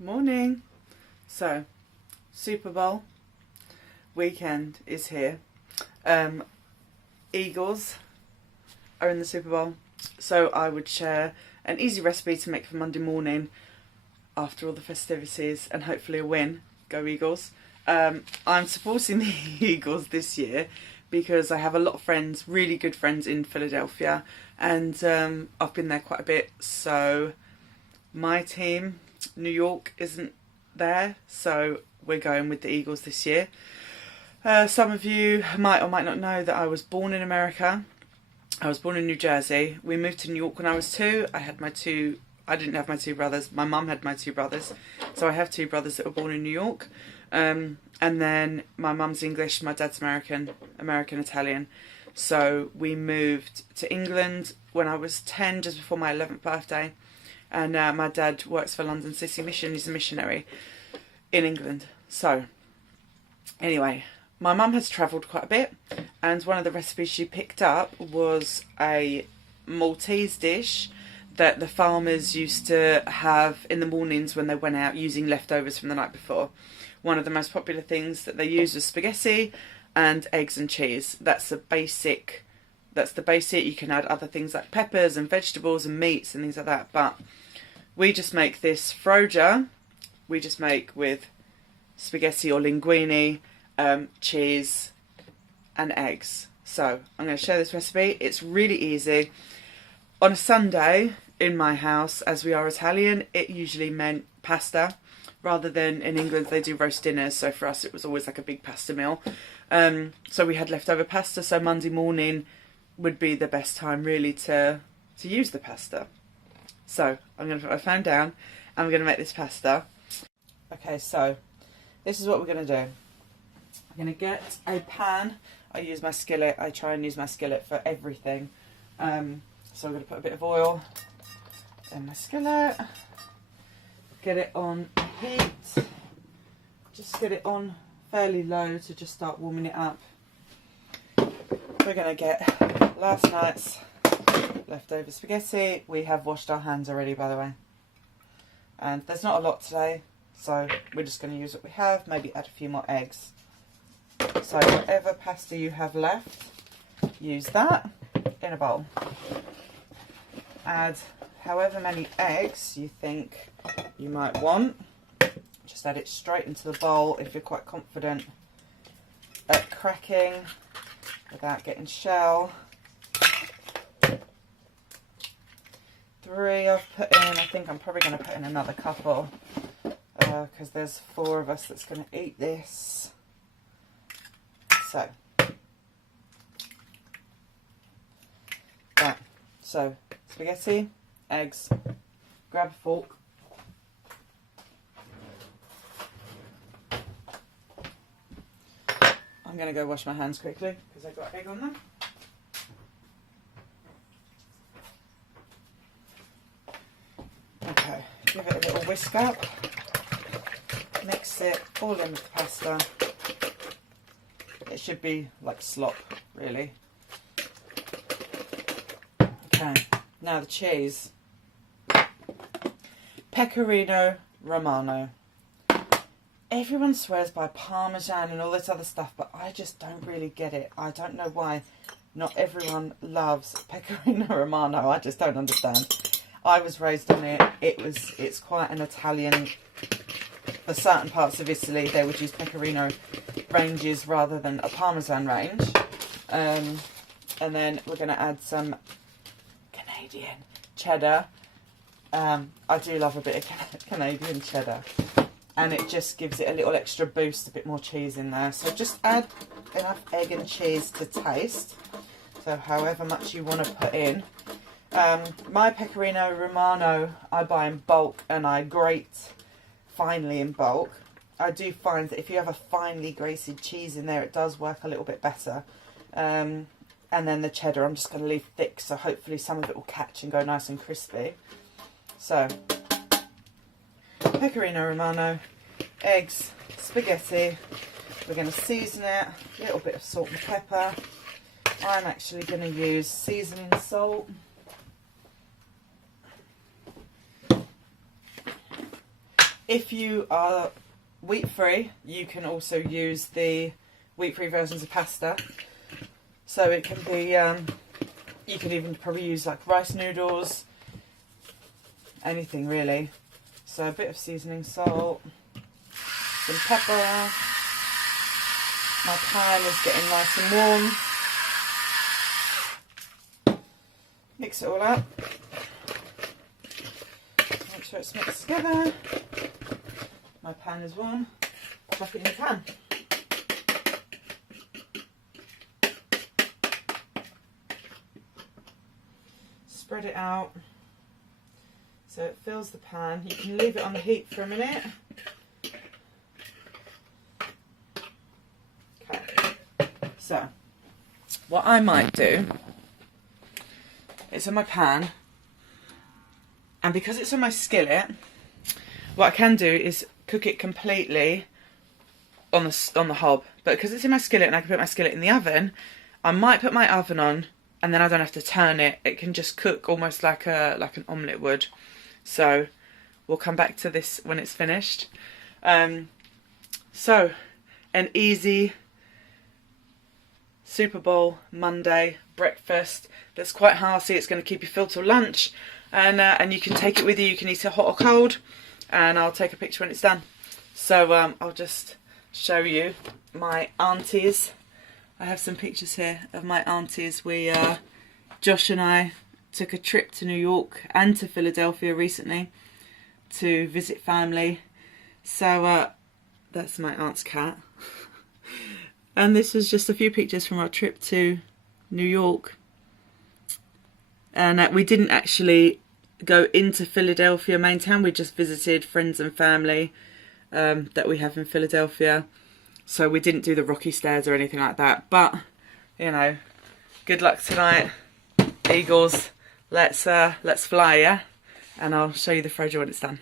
Morning. So, Super Bowl weekend is here. Eagles are in the Super Bowl, so I would share an easy recipe to make for Monday morning after all the festivities and hopefully a win. Go Eagles. I'm supporting the Eagles this year because I have a lot of friends, really good friends in Philadelphia, and I've been there quite a bit. So my team, New York, isn't there, so we're going with the Eagles this year. Some of you might or might not know that I was born in America. I was born in New Jersey. We moved to New York when I was 2. I didn't have my 2 brothers. My mum had my 2 brothers. So I have 2 brothers that were born in New York. And then my mum's English, my dad's American Italian. So we moved to England when I was 10, just before my 11th birthday. And my dad works for London City Mission. He's a missionary in England. So anyway, my mum has travelled quite a bit, and one of the recipes she picked up was a Maltese dish that the farmers used to have in the mornings when they went out, using leftovers from the night before. One of the most popular things that they used was spaghetti and eggs and cheese. That's the basic. You can add other things like peppers and vegetables and meats and things like that, but we just make this Froga. We just make with spaghetti or linguine, cheese and eggs. So I'm going to share this recipe. It's really easy. On a Sunday in my house, as we are Italian, it usually meant pasta, rather than in England they do roast dinners. So for us it was always like a big pasta meal. So we had leftover pasta, so Monday morning would be the best time really to use the pasta. So I'm going to put my phone down and we're going to make this pasta. Okay, so this is what we're going to do. I'm going to get a pan. I use my skillet. I try and use my skillet for everything. So I'm going to put a bit of oil in my skillet. Get it on heat. Just get it on fairly low to just start warming it up. We're going to get last night's leftover spaghetti. We have washed our hands already, by the way. And there's not a lot today, so we're just going to use what we have, maybe add a few more eggs. So whatever pasta you have left, use that in a bowl. Add however many eggs you think you might want. Just add it straight into the bowl if you're quite confident at cracking without getting shell. 3 I've put in. I think I'm probably going to put in another couple because there's 4 of us that's going to eat this. So, right, so spaghetti, eggs, grab a fork. I'm going to go wash my hands quickly because I've got egg on them. Okay, give it a little whisk up, mix it all in with the pasta. It should be like slop, really. Okay, now the cheese. Pecorino Romano. Everyone swears by Parmesan and all this other stuff, but I just don't really get it. I don't know why not everyone loves Pecorino Romano. I just don't understand. I was raised on it. It's quite an Italian. For certain parts of Italy, they would use Pecorino ranges rather than a Parmesan range. And then we're going to add some Canadian cheddar. I do love a bit of Canadian cheddar. And it just gives it a little extra boost, a bit more cheese in there. So just add enough egg and cheese to taste. So however much you want to put in. My Pecorino Romano I buy in bulk and I grate finely in bulk. I do find that if you have a finely grated cheese in there, it does work a little bit better. And then the cheddar I'm just going to leave thick, so hopefully some of it will catch and go nice and crispy. So, Pecorino Romano, eggs, spaghetti. We're going to season it, a little bit of salt and pepper. I'm actually going to use seasoning salt. If you are wheat free, you can also use the wheat free versions of pasta. So it can be, you could even probably use like rice noodles, anything really. So a bit of seasoning salt, some pepper. My pan is getting nice and warm. Mix it all up. Make sure it's mixed together. My pan is warm. Pop it in the pan. Spread it out so it fills the pan. You can leave it on the heat for a minute. Okay. So, what I might do, it's on my pan, and because it's on my skillet, what I can do is cook it completely on the hob. But because it's in my skillet and I can put my skillet in the oven, I might put my oven on, and then I don't have to turn it. It can just cook almost like an omelette would. So we'll come back to this when it's finished. So an easy Super Bowl Monday breakfast that's quite hearty. It's going to keep you filled till lunch, and you can take it with you. You can eat it hot or cold, and I'll take a picture when it's done. So I'll just show you my aunties. I have some pictures here of my aunties. Josh and I took a trip to New York and to Philadelphia recently to visit family. So that's my aunt's cat. And this was just a few pictures from our trip to New York. And we didn't actually go into Philadelphia main town. We just visited friends and family that we have in Philadelphia. So we didn't do the rocky stairs or anything like that. But, you know, good luck tonight, Eagles. Let's fly, yeah? And I'll show you the Froga when it's done.